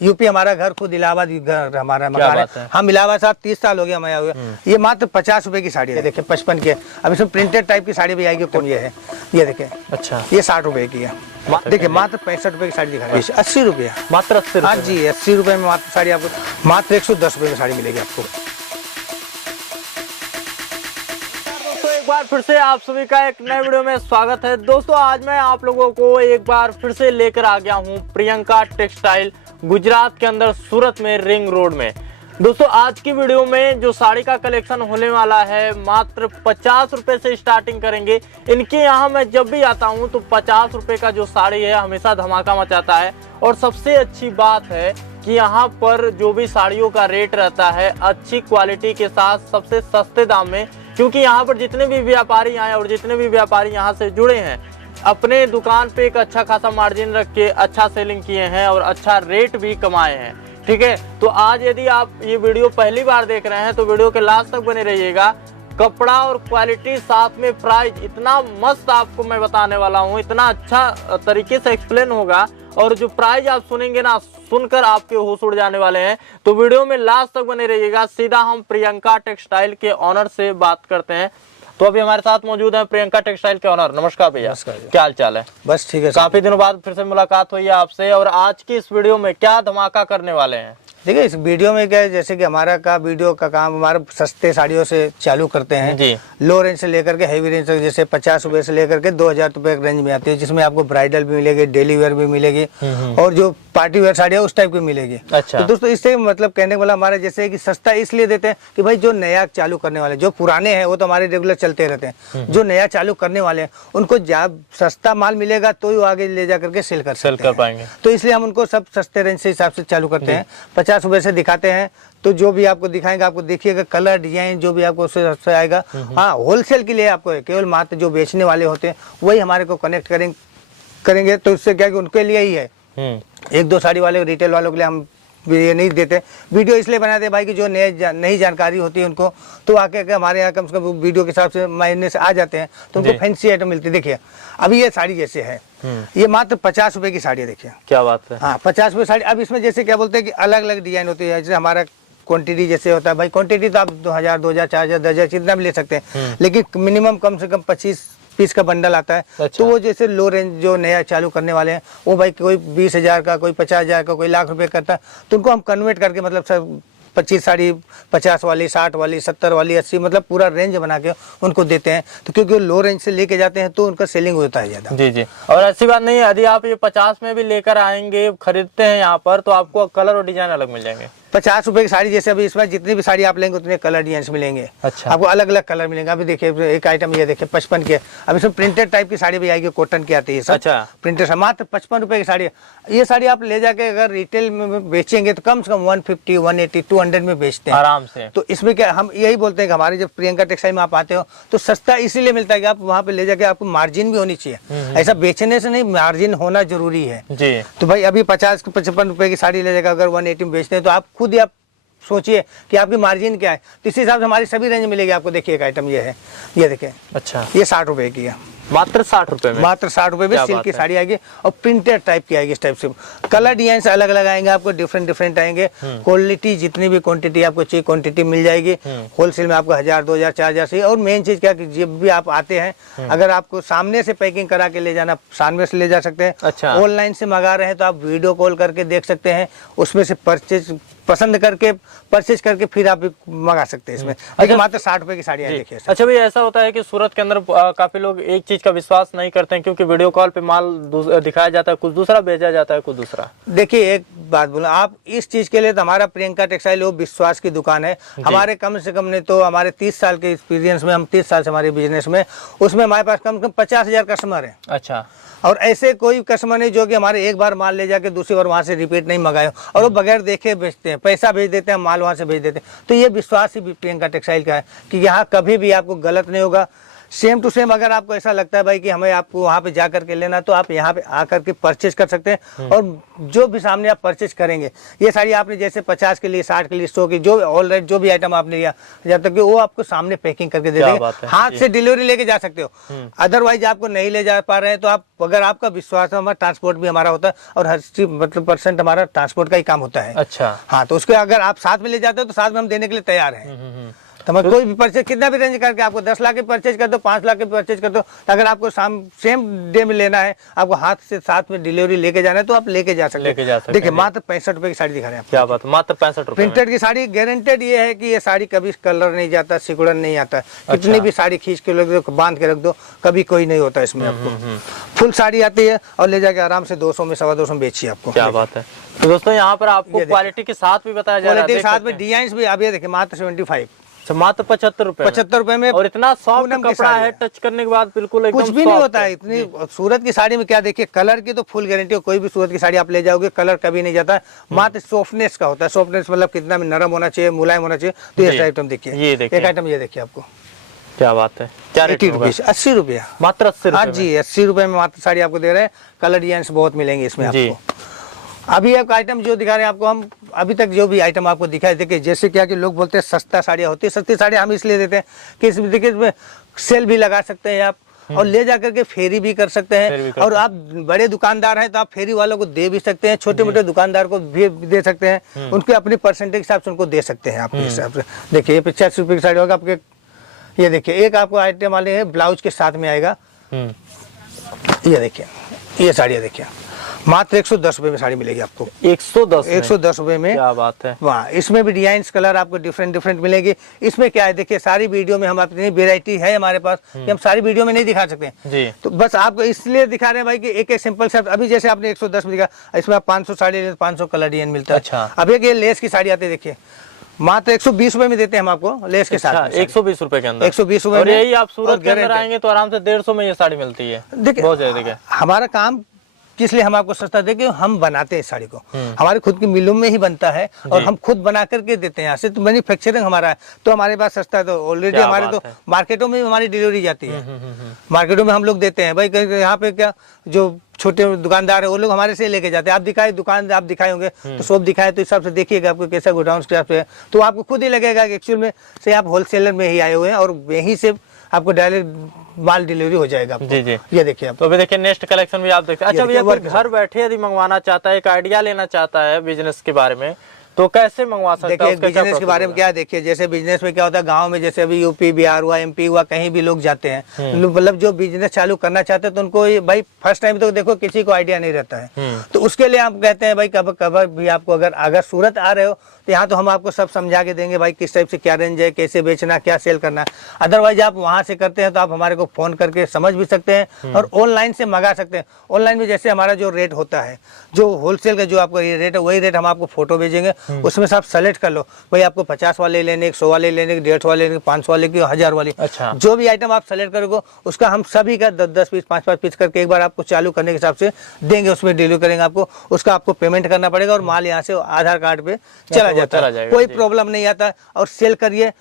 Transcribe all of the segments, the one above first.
UP हमारा घर, खुद इलाहाबाद घर हमारा मकान है। हम इलाहाबाद साहब 30 साल हो गया हमें हुए। ये मात्र 50 रुपए की साड़ी है, देखिए 55 की। अब इसमें प्रिंटेड टाइप की साड़ी भी आएगी, कौन ये है, ये देखिए। अच्छा, ये 60 रुपए की है। देखिए मात्र 65 रुपए की साड़ी दिखा रही है, 80 रुपये, मात्र 80। हाँ जी, 80 रुपए में मात्र साड़ी आपको, मात्र 110 रुपए में साड़ी मिलेगी आपको। एक बार फिर से आप सभी का एक नए वीडियो में स्वागत है। दोस्तों आज मैं आप लोगों को एक बार फिर से लेकर आ गया हूं प्रियंका टेक्सटाइल, गुजरात के अंदर सूरत में, रिंग रोड में। दोस्तों आज की वीडियो में जो साड़ी का कलेक्शन होने वाला है, मात्र 50 रुपए से स्टार्टिंग करेंगे। इनके यहाँ मैं जब भी आता हूँ तो 50 रुपए का जो साड़ी है हमेशा धमाका मचाता है। और सबसे अच्छी बात है कि यहाँ पर जो भी साड़ियों का रेट रहता है अच्छी क्वालिटी के साथ सबसे सस्ते दाम में, क्योंकि यहाँ पर जितने भी व्यापारी आए और जितने भी व्यापारी यहाँ से जुड़े हैं अपने दुकान पे एक अच्छा खासा मार्जिन रख के अच्छा सेलिंग किए हैं और अच्छा रेट भी कमाए हैं। ठीक है, तो आज यदि आप ये वीडियो पहली बार देख रहे हैं तो वीडियो के लास्ट तक बने रहिएगा। कपड़ा और क्वालिटी साथ में प्राइस इतना मस्त आपको मैं बताने वाला हूँ, इतना अच्छा तरीके से एक्सप्लेन होगा और जो प्राइस आप सुनेंगे ना, सुनकर आपके होश उड़ जाने वाले हैं। तो वीडियो में लास्ट तक बने रहिएगा। सीधा हम प्रियंका टेक्सटाइल के ऑनर से बात करते हैं। तो अभी हमारे साथ मौजूद है प्रियंका टेक्सटाइल के ऑनर। नमस्कार भैया, क्या हाल चाल है? बस ठीक है। काफी दिनों बाद फिर से मुलाकात हुई है आपसे, और आज की इस वीडियो में क्या धमाका करने वाले हैं? देखिए इस वीडियो में क्या है, जैसे कि हमारा का वीडियो का काम हमारे सस्ते साड़ियों से चालू करते हैं जी। लो रेंज से लेकर के हैवी रेंज तक, जैसे 50 रुपए से लेकर के 2000 रुपए रेंज में आती है, जिसमें आपको ब्राइडल भी मिलेगी, डेली वेयर भी मिलेगी और जो पार्टी वेयर साड़ी है उस टाइप की मिलेगी। अच्छा। तो दोस्तों इससे मतलब कहने वाला हमारा जैसे कि सस्ता इसलिए देते हैं कि भाई जो नया चालू करने वाले, जो पुराने हैं वो तो हमारे रेगुलर चलते रहते हैं, जो नया चालू करने वाले हैं उनको जब सस्ता माल मिलेगा तो ही आगे ले जा करके सेल कर पाएंगे। तो इसलिए हम उनको सब सस्ते रेंज से हिसाब से चालू करते हैं। 50 रुपए से दिखाते हैं। तो जो भी आपको दिखाएंगे, आपको देखिएगा कलर डिजाइन जो भी आपको उससे आएगा। हाँ, होलसेल के लिए आपको है, केवल मात्र जो बेचने वाले होते हैं वही हमारे को कनेक्ट करेंगे। तो इससे क्या कि उनके लिए ही है। एक दो साड़ी वाले रिटेल वालों के लिए हम ये नहीं देते। वीडियो इसलिए बनाते हैं भाई कि जो नई जानकारी होती है उनको, तो आके हमारे यहाँ कम से कम वीडियो के हिसाब से महीने से आ जाते हैं तो उनको फैंसी आइटम मिलती है। देखिए अभी ये साड़ी जैसे है, ये मात्र 50 रुपए की साड़ी है। देखिए क्या बात है। हाँ 50 रुपए साड़ी। अब इसमें जैसे क्या बोलते हैं कि अलग अलग डिजाइन होती है। जैसे हमारा क्वांटिटी जैसे होता है भाई, क्वांटिटी तो आप 2000, 2000, 4000, 10,000 जितना भी ले सकते हैं, लेकिन मिनिमम कम से कम 25 पीस का बंडल आता है। अच्छा। तो वो जैसे लो रेंज जो नया चालू करने वाले हैं वो भाई कोई 20,000 का, कोई 50,000 का, कोई लाख रुपए करता है, तो उनको हम कन्वर्ट करके मतलब सब 25 साड़ी, 50 वाली, 60 वाली, 70 वाली, 80 मतलब पूरा रेंज बना के उनको देते हैं। तो क्योंकि वो लो रेंज से लेके जाते हैं तो उनका सेलिंग होता है ज्यादा। जी जी। और ऐसी बात नहीं है, यदि आप ये 50 में भी लेकर आएंगे, खरीदते हैं यहाँ पर, तो आपको कलर और डिजाइन अलग मिल जाएंगे। 50 रुपए की साड़ी, जैसे अभी इसमें जितनी भी साड़ी आप लेंगे उतने कलर डिजाइन मिलेंगे। अच्छा। आपको अलग अलग कलर मिलेंगे। अभी देखिए एक आइटम ये देखिए 55 के, अब इसमें प्रिंटेड टाइप की साड़ी भी आएगी, कॉटन की आती है सब। अच्छा। प्रिंटेड मात्र 55 रुपए की साड़ी। ये साड़ी आप ले जाके अगर रिटेल में बेचेंगे तो कम से कम 150, 180, 200 में बेचते हैं आराम से। तो इसमें क्या हम यही बोलते हैं कि हमारे जब प्रियंका टेक्सटाइल में आप आते हो तो सस्ता इसीलिए मिलता है कि आप वहाँ पे ले जाके आपको मार्जिन भी होनी चाहिए। ऐसा बेचने से नहीं, मार्जिन होना जरूरी है जी। तो भाई अभी 50-55 रुपए की साड़ी ले जाकर अगर 180 में बेचते हैं तो आप खुद ही आप सोचिए कि आपकी मार्जिन क्या है। तो इसी हिसाब से हमारी सभी रेंज मिलेगी आपको। देखिए एक आइटम ये है, ये देखिए। अच्छा। ये 60 रुपए की है, मात्र 60 रुपए में, मात्र 60 रुपए में सिल्क की साड़ी आएगी और प्रिंटेड टाइप की आएगी। इस टाइप से कलर डिजाइन से अलग अलग आएंगे आपको, डिफरेंट आएंगे। क्वालिटी जितनी भी क्वांटिटी आपको चाहिए क्वांटिटी मिल जाएगी। होलसेल में आपको 1000, 2000, 4000 से। और मेन चीज क्या कि जब भी आप आते हैं अगर आपको सामने से पैकिंग करा के ले जाना, सामने से ले जा सकते हैं। अच्छा। ऑनलाइन से मंगा रहे हैं तो आप वीडियो कॉल करके देख सकते हैं, उसमें से पसंद करके परचेज करके फिर आप मंगा सकते हैं इसमें। अच्छा। मात्र 60 रुपए की साड़ी है। देखिए अच्छा भाई, ऐसा होता है कि सूरत के अंदर काफी लोग एक चीज का विश्वास नहीं करते हैं, क्योंकि वीडियो कॉल पे माल दिखाया जाता है कुछ दूसरा, भेजा जाता है कुछ दूसरा। देखिए एक बात बोला, आप इस चीज के लिए तो हमारा प्रियंका टेक्सटाइल वो विश्वास की दुकान है। हमारे कम से कम ने तो हमारे 30 साल के एक्सपीरियंस में, हम 30 साल से हमारे बिजनेस में, उसमें हमारे पास कम से कम 50,000 कस्टमर है। अच्छा। और ऐसे कोई कस्टमर नहीं जो कि हमारे एक बार माल ले जाके दूसरी बार वहाँ से रिपीट नहीं मंगाए, और वो बगैर देखे बेचते हैं, पैसा भेज देते हैं, माल वहाँ से भेज देते हैं। तो ये विश्वास ही प्रियंका टेक्सटाइल का है कि यहाँ कभी भी आपको गलत नहीं होगा। सेम टू सेम अगर आपको ऐसा लगता है भाई कि हमें आपको वहाँ पे जा करके लेना, तो आप यहाँ पे आकर के परचेज कर सकते हैं। और जो भी सामने आप परचेज करेंगे, ये साड़ी आपने जैसे 50 के लिए, 60 के लिए, 100 की जो ऑलरेडी जो भी आइटम आपने लिया, जब तक कि वो आपको सामने पैकिंग करके दे देंगे। हाथ से डिलीवरी लेके जा सकते हो। अदरवाइज आपको नहीं ले जा पा रहे हैं तो आप, अगर आपका विश्वास है, हमारा ट्रांसपोर्ट भी हमारा होता है और हर मतलब % हमारा ट्रांसपोर्ट का ही काम होता है। अच्छा, हाँ, तो उसके अगर आप साथ में ले जाते हो तो साथ में हम देने के लिए तैयार हैं। तो मैं कोई भी परचेज कितना भी रेंज करके, आपको 10 लाख के परचेज कर दो, 5 लाख के परचेज कर दो, अगर आपको सेम डे में लेना है, आपको हाथ से साथ में डिलीवरी लेके जाना है, तो आप लेके जा सकते हैं। देखिए मात्र 65 रुपए की साड़ी दिखा रहे हैं। क्या बात, मात्र 65 रुपए। प्रिंटेड की साड़ी गारंटेड ये है कि ये साड़ी कभी कलर नहीं जाता, सिकुड़न नहीं आता। कितनी भी साड़ी खींच के रख दो, बांध के रख दो, कभी कोई नहीं होता इसमें। आपको फुल साड़ी आती है और ले जाके आराम से 200 में, 225 में बेचिए आपको। क्या बात है। तो दोस्तों यहाँ पर आपको क्वालिटी के साथ भी बताया जा रहा है, क्वालिटी के साथ में डिजाइन भी। आप ये देखिए मात्र 75, मात्र 75 रुपए, 75 रुपए में। और इतना सॉफ्ट कपड़ा है, टच करने के बाद बिल्कुल एकदम कुछ भी नहीं होता है। इतनी सूरत की साड़ी में क्या, देखिए कलर की तो फुल गारंटी हो, कोई भी सूरत की साड़ी आप ले जाओगे कलर कभी नहीं जाता। मात्र सॉफ्टनेस का होता है। सॉफ्टनेस मतलब कितना भी नरम होना चाहिए, मुलायम होना चाहिए। तो ये आइटम देखिए, एक आइटम ये देखिए आपको। क्या बात है। क्या रेट होगा? 80 रुपया, मात्र 80 रुपए। हाँ जी, 80 रुपए में मात्र साड़ी आपको दे रहे हैं। कलर डिजाइन बहुत मिलेंगे इसमें आपको। अभी एक आइटम जो दिखा रहे हैं आपको, हम अभी तक जो भी आइटम आपको दिखाए, देखिए जैसे क्या कि लोग बोलते हैं सस्ता साड़ियाँ होती है। सस्ती साड़ियाँ हम इसलिए देते हैं कि इसमें देखिए इसमें सेल भी लगा सकते हैं आप, और ले जाकर के फेरी भी कर सकते हैं। और आप बड़े दुकानदार हैं तो आप फेरी वालों को दे भी सकते हैं, छोटे मोटे दुकानदार को भी दे सकते हैं। उनके अपने परसेंटेज के हिसाब से उनको दे सकते हैं आपके हिसाब से। देखिए ये 85 रुपये की साड़ी होगा आपके। ये देखिए एक आपको आइटम वाले है, ब्लाउज के साथ में आएगा। ये देखिए ये साड़ियाँ देखिए, मात्र 110 रुपए में साड़ी मिलेगी आपको। 110 रुपए में। क्या बात है। वाह, इसमें भी डिजाइन कलर आपको डिफरेंट मिलेंगे। इसमें क्या है, देखिए सारी वीडियो में हम अपनी वेरायटी है हमारे पास कि हम सारी वीडियो में नहीं दिखा सकते जी। तो बस आपको इसलिए दिखा रहे हैं भाई कि एक एक सिंपल सा। अभी जैसे आपने 110 में दिखा, इसमें आप 500 साड़ी ले, 500 कलर डिजाइन मिलता है। अच्छा। अब एक ये लेस की साड़ी आती है, देखिए मात्र 120 रुपए में देते हैं हम आपको लेस के साथ। 120 रुपए के अंदर, 120 रुपए और में। यही आप सूरत के अंदर आएंगे तो आराम से 150 में ये साड़ी मिलती है। देखिए बहुत ज्यादा। देखिए हमारा काम किस लिए हम आपको सस्ता देंगे, हम बनाते हैं साड़ी को, हमारे खुद की मिलों में ही बनता है और हम खुद बना करके देते हैं। यहाँ से तो मैन्युफैक्चरिंग हमारा है, तो हमारे पास सस्ता है। तो ऑलरेडी हमारे तो मार्केटों में हमारी डिलीवरी जाती है, मार्केटों में हम लोग देते हैं भाई। यहाँ पे क्या जो छोटे दुकानदार है वो लोग हमारे से लेके जाते हैं। आप दिखाए दुकान, आप दिखाए होंगे तो शॉप दिखाए, तो इस हिसाब से देखिएगा आपको कैसा गोडाउन है, तो आपको खुद ही लगेगा कि एक्चुअल में से आप होलसेलर में ही आए हुए हैं और यहीं से आपको डायरेक्ट माल डिलीवरी हो जाएगा आपको। जी जी। ये देखिए आप। तो अभी देखिए नेक्स्ट कलेक्शन भी आप देखते हैं। अच्छा भैया, कोई घर बैठे यदि मंगवाना चाहता है, एक आइडिया लेना चाहता है बिजनेस के बारे में, तो कैसे मंगवा सकता है? देखिए बिजनेस के बारे में क्या है, देखिए जैसे बिजनेस में क्या होता है, गांव में जैसे अभी यूपी बिहार हुआ, MP हुआ, कहीं भी लोग जाते हैं, मतलब जो बिजनेस चालू करना चाहते हैं तो उनको भाई फर्स्ट टाइम तो देखो किसी को आइडिया नहीं रहता है। तो उसके लिए आप कहते हैं भाई कबर भी आपको अगर सूरत आ रहे हो तो यहाँ तो हम आपको सब समझा के देंगे भाई किस टाइप से क्या रेंज है, कैसे बेचना, क्या सेल करना है। अदरवाइज आप वहाँ से करते हैं तो आप हमारे को फोन करके समझ भी सकते हैं और ऑनलाइन से मंगा सकते हैं। ऑनलाइन में जैसे हमारा जो रेट होता है, जो होलसेल का जो आपका रेट है, वही रेट हम आपको फोटो भेजेंगे, उसमें से आप सेलेक्ट कर लो भाई आपको 50 वाले लेने, 100 वाले लेने, 150 वाले लेने, 500 वाले की, 1000 वाली। अच्छा। जो भी आइटम आप सेलेक्ट करोगे उसका हम सभी का 10-10 पीस, 5-5 पीस करके एक बार आपको चालू करने के हिसाब से देंगे, उसमें डिलीवर करेंगे आपको। उसका आपको पेमेंट करना पड़ेगा और माल यहाँ से आधार कार्ड पे चला जाता है, कोई प्रॉब्लम नहीं आता। और सेल करिए,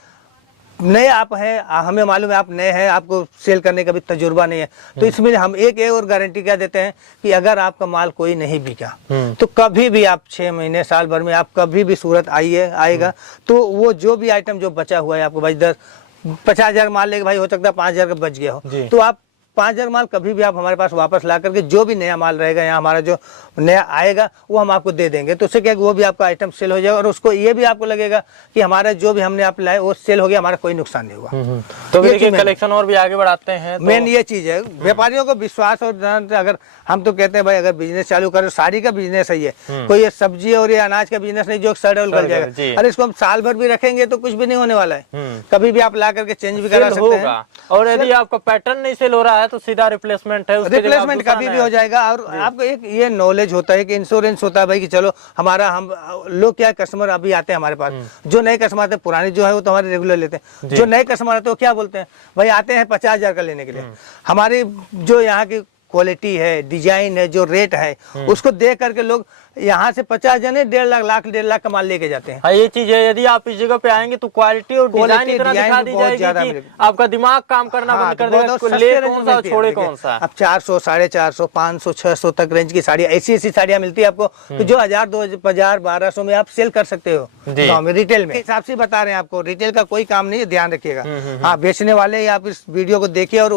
नए आप हैं, हमें मालूम है आप नए हैं, आपको सेल करने का भी तजुर्बा नहीं है, तो इसमें हम एक और गारंटी क्या देते हैं कि अगर आपका माल कोई नहीं बिका तो कभी भी आप 6 महीने साल भर में आप कभी भी सूरत आएगा तो वो जो भी आइटम जो बचा हुआ है आपको भाई 50,000 माल लेके भाई हो सकता है 5,000 का बच गया हो, तो आप 5,000 माल कभी भी आप हमारे पास वापस ला करके जो भी नया माल रहेगा यहाँ हमारा जो नया आएगा वो हम आपको दे देंगे। तो उससे क्या वो भी आपका आइटम सेल हो जाएगा और उसको ये भी आपको लगेगा कि हमारा जो भी हमने आप लाए वो सेल हो गया, हमारा कोई नुकसान नहीं हुआ। तो देखिए कलेक्शन और भी आगे बढ़ाते हैं। मेन ये चीज है, व्यापारियों को विश्वास और अगर हम तो कहते हैं भाई अगर बिजनेस चालू करो, साड़ी का बिजनेस है ये, कोई ये सब्जी और ये अनाज का बिजनेस नहीं जो सड़ गल जाएगा। अरे इसको हम साल भर भी रखेंगे तो कुछ भी नहीं होने वाला है, कभी भी आप ला करके चेंज भी करा सकते हैं। और यदि आपका पैटर्न नहीं सेल हो रहा है तो सीधा रिप्लेसमेंट है, रिप्लेसमेंट कभी भी हो जाएगा। और आपको एक ये नॉलेज होता है कि इंश्योरेंस होता है भाई कि चलो हमारा, हम लोग क्या कस्टमर अभी आते हैं हमारे पास, जो नए कस्टमर आते हैं, पुराने जो है वो तो हमारे रेगुलर लेते हैं, जो नए कस्टमर आते हैं वो क्या बोलते हैं भाई आते हैं 50,000 का लेने के लिए, हमारी जो यहाँ की क्वालिटी है, डिजाइन है, जो रेट है उसको देख करके लोग यहाँ से 50 जने 1.5 लाख का माल लेके जाते हैं। हाँ, ये चीज है, यदि आप इस जगह पे आएंगे तो क्वालिटी और डिजाइन इतना दिखा दी जाएगी कि आपका दिमाग काम करना बंद कर देगा, ले कौन सा छोड़े कौन सा। अब 400, 450, 500, 600 तक रेंज की साड़ी, ऐसी साड़ियाँ मिलती है आपको तो जो 1000, 2000, 1200 में आप सेल कर सकते हो गाँव में, रिटेल में हिसाब से बता रहे हैं आपको। रिटेल का कोई काम नहीं है, ध्यान रखिएगा। हाँ, बेचने वाले आप इस वीडियो को देखिए और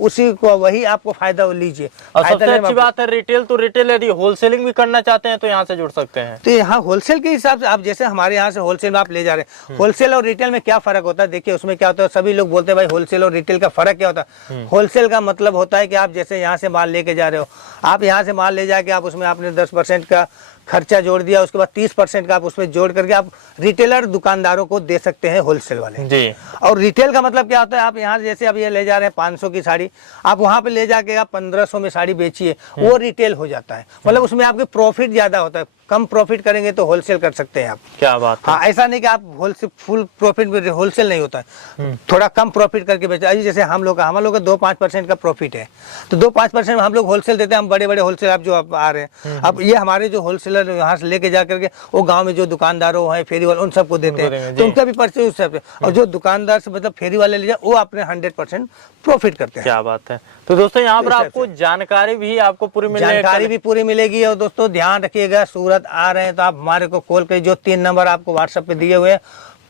उसी को वही आपको फायदा लीजिए। और सबसे अच्छी बात है रिटेल तो रिटेल, यदि होलसेलिंग भी करना चाहते हैं तो यहाँ से जुड़ सकते हैं। तो यहाँ होलसेल के हिसाब से आप जैसे हमारे यहाँ से होलसेल में आप ले जा रहे हैं, होलसेल और रिटेल में क्या फर्क होता है देखिए। उसमें क्या होता है, सभी लोग बोलते हैं भाई होलसेल और रिटेल का फर्क क्या होता है। होलसेल का मतलब होता है कि आप जैसे यहाँ से माल लेके जा रहे हो, आप यहाँ से माल ले जाके आप उसमें आपने 10% का खर्चा जोड़ दिया, उसके बाद 30% का आप उसमें जोड़ करके आप रिटेलर दुकानदारों को दे सकते हैं, होलसेल वाले जी। और रिटेल का मतलब क्या होता है, आप यहाँ जैसे अब ये ले जा रहे हैं 500 की साड़ी, आप वहाँ पे ले जाके आप 1500 में साड़ी बेचिए, वो रिटेल हो जाता है। मतलब उसमें आपके प्रॉफिट ज्यादा होता है। कम प्रॉफिट करेंगे तो होलसेल कर सकते हैं आप। क्या बात है। हाँ, ऐसा नहीं कि आप होलसेल फुल प्रॉफिट में, होलसेल नहीं होता है, थोड़ा कम प्रॉफिट करके बेचते हैं। जैसे हम लोग का 2-5% का प्रॉफिट है, तो 2-5% में हम लोग होलसेल देते हैं। हम बड़े बड़े होलसेल आप जो आ रहे हैं, अब ये हमारे जो होलसेलर यहाँ से लेके जा करके वो गाँव में जो दुकानदारों हैं, फेरी वाले, उन सबको देते हैं, तो उनका भी परचेज उस सबसे। और जो दुकानदार से मतलब फेरी वाले ले जाए, वो अपने 100% प्रॉफिट करते हैं। क्या बात है। तो दोस्तों यहाँ पर आपको जानकारी भी आपको पूरी जानकारी भी पूरी मिलेगी। और दोस्तों ध्यान रखिएगा, सूरत आ रहे हैं तो आप हमारे को कॉल करिए, जो 3 नंबर आपको व्हाट्सएप पे दिए हुए हैं,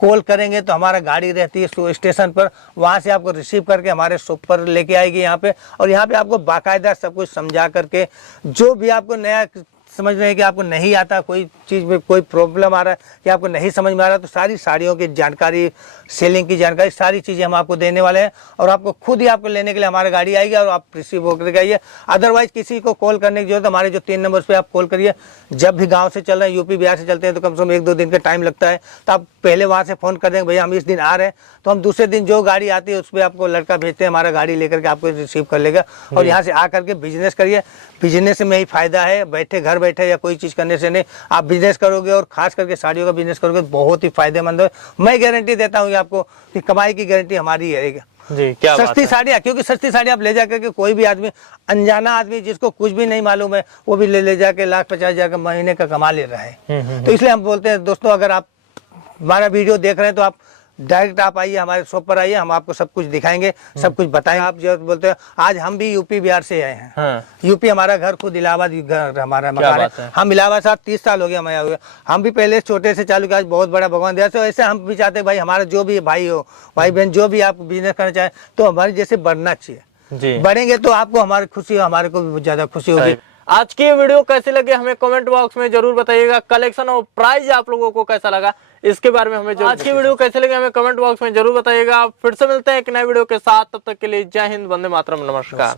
कॉल करेंगे तो हमारा गाड़ी रहती है स्टेशन पर, वहाँ से आपको रिसीव करके हमारे शॉप पर लेके आएगी यहाँ पे। और यहाँ पे आपको बाकायदा सब कुछ समझा करके, जो भी आपको नया समझ रहे हैं कि आपको नहीं आता, कोई चीज़ में कोई प्रॉब्लम आ रहा है कि आपको नहीं समझ में आ रहा, तो सारी साड़ियों की जानकारी, सेलिंग की जानकारी, सारी चीज़ें हम आपको देने वाले हैं। और आपको खुद ही आपको लेने के लिए हमारी गाड़ी आएगी और आप रिसीव होकर के आइए। अदरवाइज किसी को कॉल करने की जरूरत, हमारे जो 3 नंबर पे आप कॉल करिए। जब भी गाँव से चल रहे हैं, यूपी बिहार से चलते हैं, तो कम से कम 1-2 दिन का टाइम लगता है, तो आप पहले वहाँ से फ़ोन कर देंगे भैया हम इस दिन आ रहे हैं, तो हम दूसरे दिन जो गाड़ी आती है उस पर आपको लड़का भेजते हैं, हमारा गाड़ी लेकर के आपको रिसीव कर लेगा। और यहाँ से आकर के बिजनेस करिए, बिजनेस में ही फायदा है, बैठे घर बैठे या कोई चीज़ करने से नहीं। आप बिजनेस करोगे और खास करके साड़ियों का बिजनेस करोगे, बहुत ही फायदेमंद है। मैं गारंटी देता हूँ आपको कि कमाई की गारंटी हमारी है जी। क्या सस्ती साड़ियाँ, क्योंकि सस्ती साड़ी आप ले जाकर के कोई भी आदमी, अनजाना आदमी जिसको कुछ भी नहीं मालूम है, वो भी ले जाके 1,50,000 का महीने का कमा ले रहा है। तो इसलिए हम बोलते हैं दोस्तों, अगर आप हमारा वीडियो देख रहे हैं तो आप डायरेक्ट आप आइए, हमारे शॉप पर आइए, हम आपको सब कुछ दिखाएंगे, सब कुछ बताएंगे। आप जो बोलते हैं, आज हम भी यूपी बिहार से आए हैं। हाँ। यूपी हमारा घर, खुद इलाहाबाद घर हमारा मकान है। हम इलाहाबाद साहब 30 साल हो गया हमें हुए। हम भी पहले छोटे से चालू किया, आज बहुत बड़ा भगवान दिया। तो ऐसे हम भी चाहते हैं भाई, हमारा जो भी भाई हो, भाई बहन, जो भी आप बिजनेस करना चाहें, तो हमारे जैसे बढ़ना चाहिए। बढ़ेंगे तो आपको हमारी खुशी हो, हमारे को भी ज्यादा खुशी होगी। आज की वीडियो कैसे लगे हमें कमेंट बॉक्स में जरूर बताइएगा। कलेक्शन और प्राइस आप लोगों को कैसा लगा, इसके बारे में हमें आज की वीडियो कैसे लगे हमें कमेंट बॉक्स में जरूर बताइएगा। फिर से मिलते हैं एक नए वीडियो के साथ, तब तक के लिए जय हिंद, वंदे मातरम, नमस्कार।